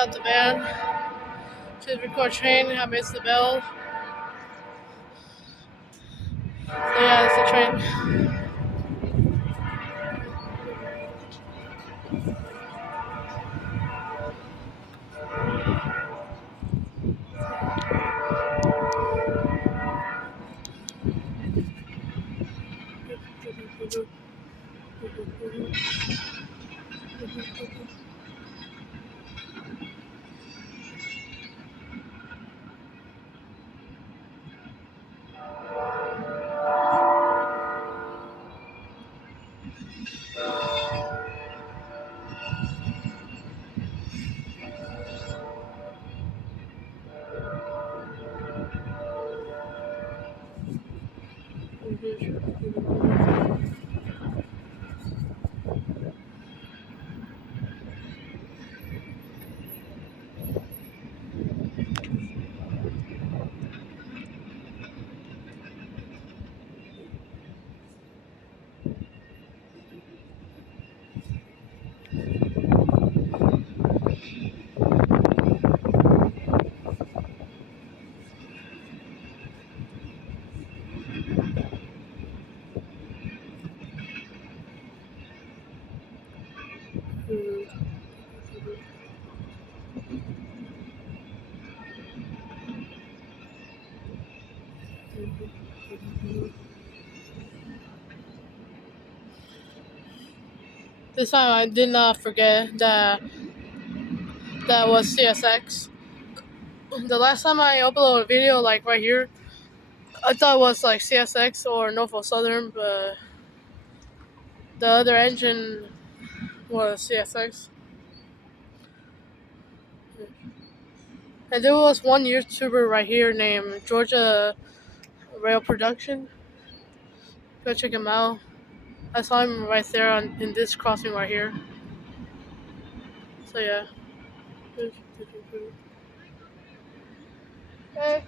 got out the van to record train. I missed the bell. So yeah, it's the train. This time I did not forget that was CSX. The last time I uploaded a video, like right here, I thought it was like CSX or Norfolk Southern, but the other engine was CSX. And there was one YouTuber right here named Georgia Rail Production. Go check him out. I saw him right there in this crossing right here. So yeah. Hey.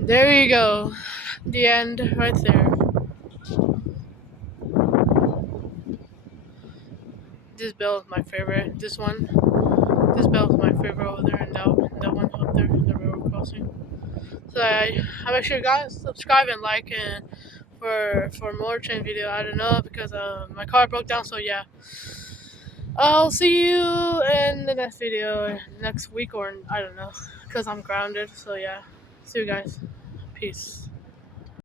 There you go. The end right there. This bell is my favorite. This bell is my favorite over there, and that one up there, the railroad crossing. So I make sure you guys subscribe and like and for more train video. I don't know because my car broke down. So yeah, I'll see you in the next video next week or I don't know because I'm grounded. So yeah, see you guys. Peace.